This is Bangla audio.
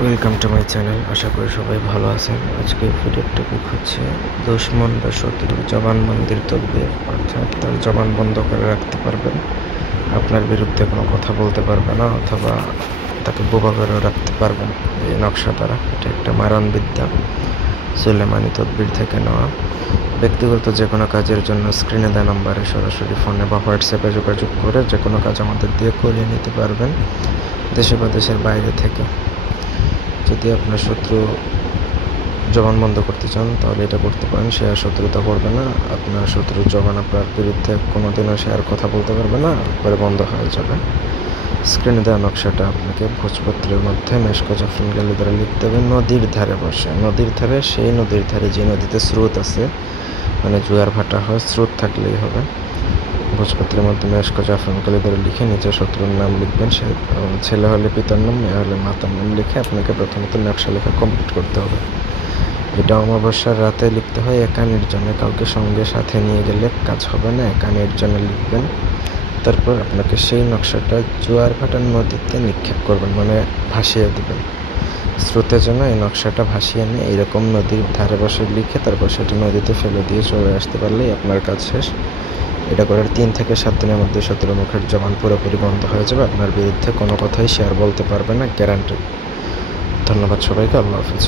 Welcome to my channel. আশা করি সবাই ভালো আছেন। আজকে ভিডিওর টপিক হচ্ছে দুশ্মন বা শত্রুর জবানবন্দির তদবির, অর্থাৎ তার জবান বন্ধ করে রাখতে পারবেন, আপনার বিরুদ্ধে কোনো কথা বলতে পারবে না, অথবা তাকে বোবা করে রাখতে পারবেন এই নকশা দ্বারা। এটা একটা মারণবিদ্যা, সুলেমানি তদবির থেকে নেওয়া। ব্যক্তিগত যে কোনো কাজের জন্য স্ক্রিনে দেওয়া নাম্বারে সরাসরি ফোনে বা হোয়াটসঅ্যাপে যোগাযোগ করে যে কোনো কাজ আমাদের দিয়ে করিয়ে নিতে পারবেন, দেশে বা দেশের বাইরে থেকে। যদি আপনার শত্রু জবান বন্ধ করতে চান তাহলে এটা করতে পারেন, সে আর শত্রুতা করবে না। আপনার শত্রুর জবান আপনার বিরুদ্ধে কোনোদিনও সে আর কথা বলতে পারবে না, একবারে বন্ধ হয়ে যাবে। স্ক্রিনে দেওয়া নকশাটা আপনাকে ভোজপত্রের মধ্যে মেশক জাফরান গালি দ্বারা লিখতে হবে। নদীর ধারে বসে, নদীর ধারে, সেই নদীর ধারে যে নদীতে স্রোত আছে, মানে জোয়ার ভাটা হয়, স্রোত থাকলেই হবে। ভোজপত্রের মধ্যে মেশক জাফরান গালি দ্বারা লিখে নিচে শত্রুর নাম লিখবেন। সে ছেলে হলে পিতার নাম, মেয়ে হলে মাতার নাম লিখে আপনাকে প্রথমত নকশা লেখা কমপ্লিট করতে হবে। এটা অমাবস্যার রাতে লিখতে হয়, একা নির্জনে, কাউকে সঙ্গে সাথে নিয়ে গেলে কাজ হবে না, একা নির্জনে লিখবেন। তারপর আপনাকে সেই নকশাটা জোয়ার ভাটার নদীতে নিক্ষেপ করবেন, মানে ভাসিয়ে দেবেন। স্রোতের জন্য এই নকশাটা ভাসিয়ে নিয়ে এইরকম নদীর ধারে বসে লিখে তারপর সেটা নদীতে ফেলে দিয়ে চলে আসতে পারলেই আপনার কাজ শেষ। এটা করার 3 থেকে 7 দিনের মধ্যে শত্রুর মুখের জবান পুরোপুরি বন্ধ হয়ে যাবে, আপনার বিরুদ্ধে কোনো কথাই শেয়ার বলতে পারবে না, গ্যারান্টি। ধন্যবাদ সবাইকে, আল্লাহ হাফিজ।